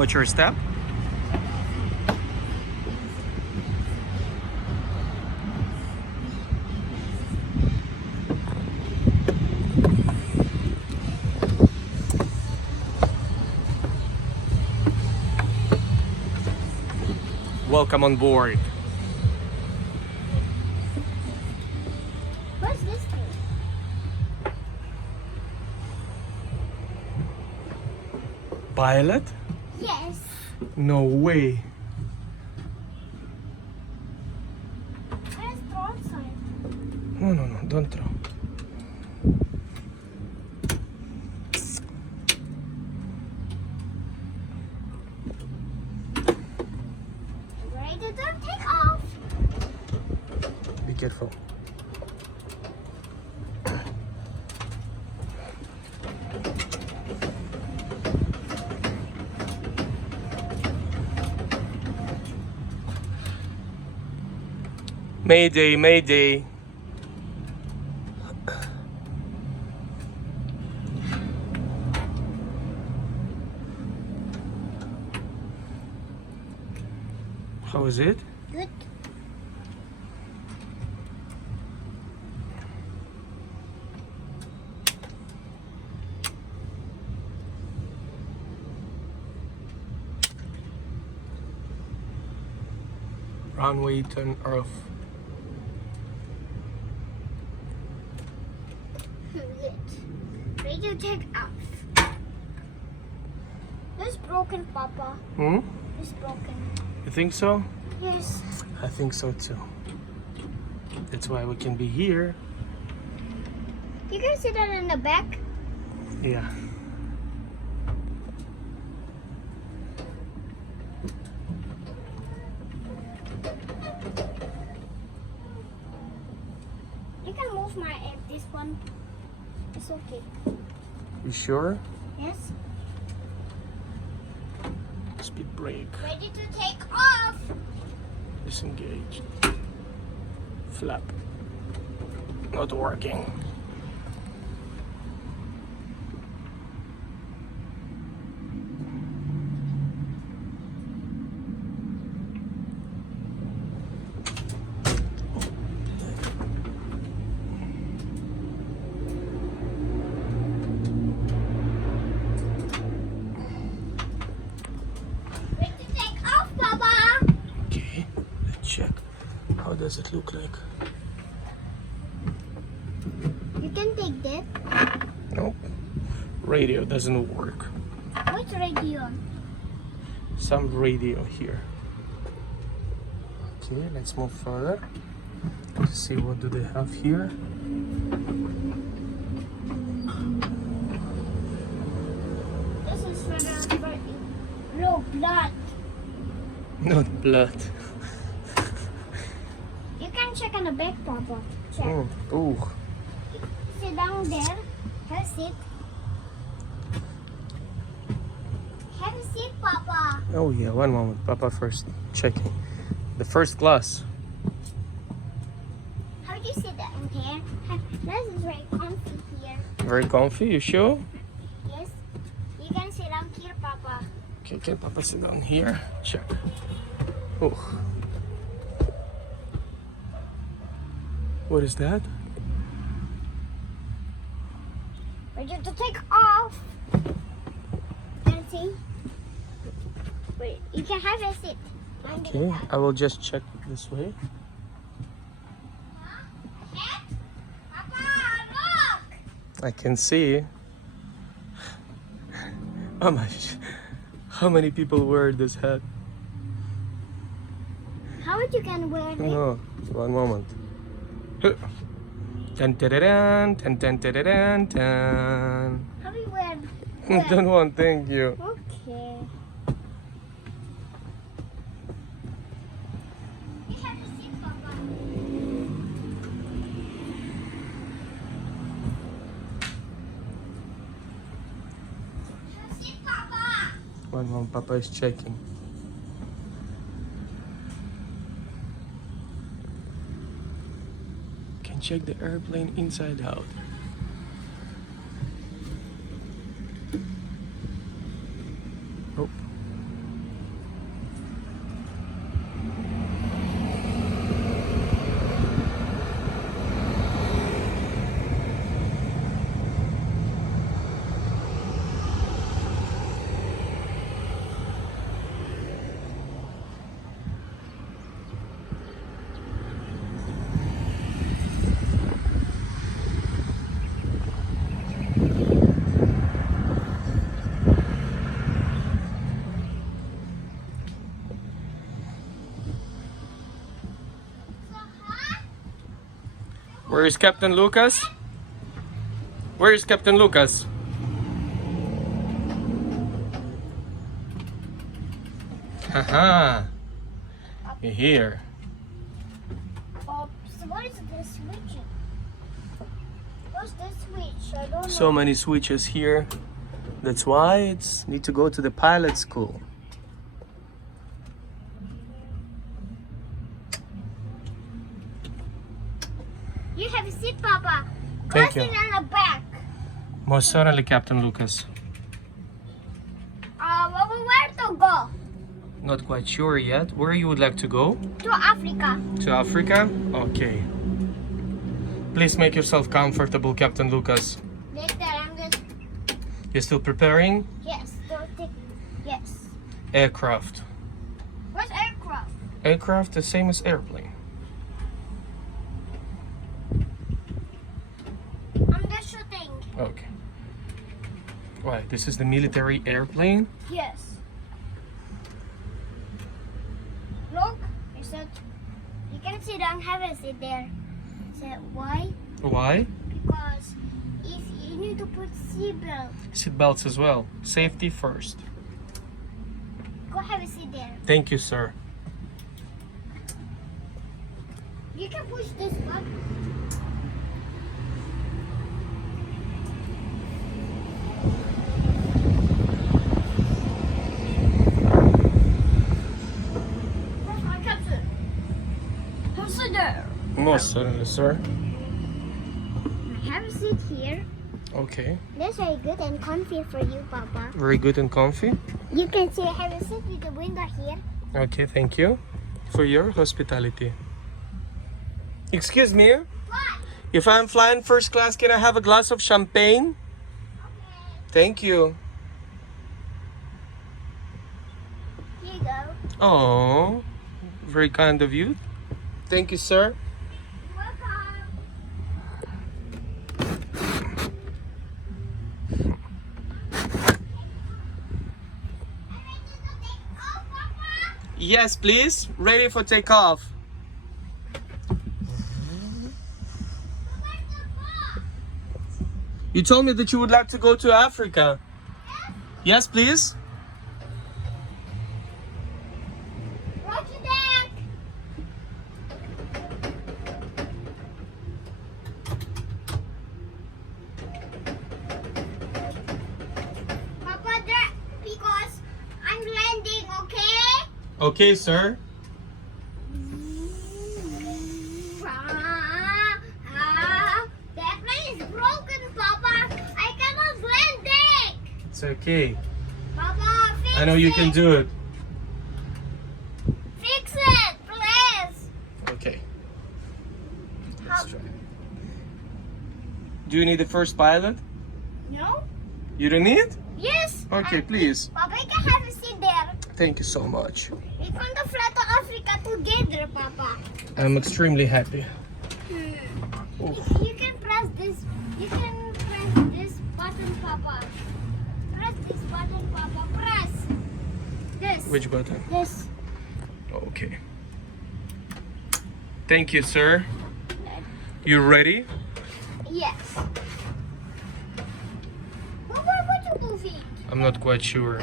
What's your step? Welcome on board. What's this thing? Pilot? Yes. No way. Where's the outside? No, don't throw. Ready to take off. Be careful. Mayday, mayday. How is it? Good. Runway turn off. Good. Ready to take off. This broken, Papa. This broken. You think so? Yes. I think so too. That's why we can be here. You can sit down in the back. Yeah. You can move my this one. It's okay. You sure? Yes. Speed brake. Ready to take off. Disengage. Flap. Not working. Ready to take off, Papa. Okay, let's check. How does it look like? You can take that. Nope. Radio doesn't work. What's radio? Some radio here. Okay, let's move further to see what do they have here. This is for no blood. Not blood. You can check on the back, Papa. Check. Ooh. Sit down there. Have a seat. Have a seat, Papa. Oh yeah, one moment. Papa first checking. The first class. How do you sit down there? This is very comfy here. Very comfy, you sure? Yes. You can sit down here, Papa. Okay, can Papa sit down here? Check. Oh. What is that? Ready to take off. Can you see? Wait, you can have a seat. Okay, I will just check this way. Papa, look! I can see. How many people wear this hat? How would you can wear it? No, one moment. Dun, dun, dun, dun, dun, dun, dun, dun. How do you wear? Don't want, thank you. Okay. You have a seat, Papa. Have a seat, Papa. One moment, Papa is checking. Can check the airplane inside out. Oh, Where is Captain Lucas? Where is Captain Lucas? Haha. You're here. Oops, what is this switching? What's this switch? I don't know. So many switches here. That's why it's need to go to the pilot school. You have a seat, Papa. Thank Go you. sit on the back. Most certainly, Captain Lucas. Where to go? Not quite sure yet. Where you would like to go? To Africa. To Africa? Okay. Please make yourself comfortable, Captain Lucas. Later, I'm just... You're still preparing? Yes, don't take... Yes. Aircraft. What's aircraft? Aircraft, the same as airplane. I'm just shooting. Okay. Right, this is the military airplane. Yes. Look, you said you can sit down, have a seat there. Said why? Why? Because if you need to put seatbelt, Seat belts as well. Safety first. go have a seat there. Thank you, sir. You can push this button. Where's my captain? Have a seat there. Most certainly, sir. Have a seat here. Okay. That's very good and comfy for you, Papa. Very good and comfy. You can see have a seat with the window here. Okay, thank you for your hospitality. Excuse me, What? if I'm flying first class, can I have a glass of champagne? Okay. Thank you. Here you go. Oh, very kind of you. Thank you, sir. Welcome. Yes, please. Ready for takeoff. You told me that you would like to go to Africa. Yes, please. Roger that. Papa, because I'm landing, okay? Okay, sir. That plane is broken, Papa. I cannot land it. It's okay. Papa, fix I know you it. can do it. Fix it, please. Okay. Let's try. Do you need the first pilot? No? You don't need? Yes. Okay, please. Papa, you can have a seat there. Thank you so much. We can to fly to Africa together, Papa. I'm extremely happy. Oh. You can press this. You can press this button, Papa. Press this button, Papa. Press this. Which button? This. Okay. Thank you, sir. You ready? Yes. What would you move it? I'm not quite sure.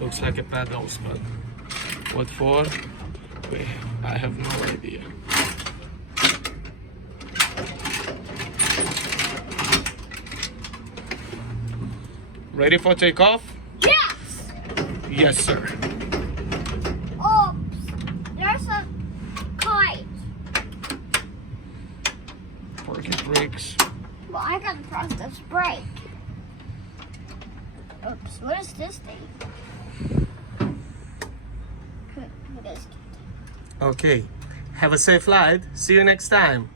Looks like a pedals, but what for? Wait, I have no idea. Ready for takeoff? Yes. Yes, sir. Oops. There's a kite. Parking brakes. Well, I gotta press this brake. Oops. What is this thing? What is it? Okay. Have a safe flight. See you next time.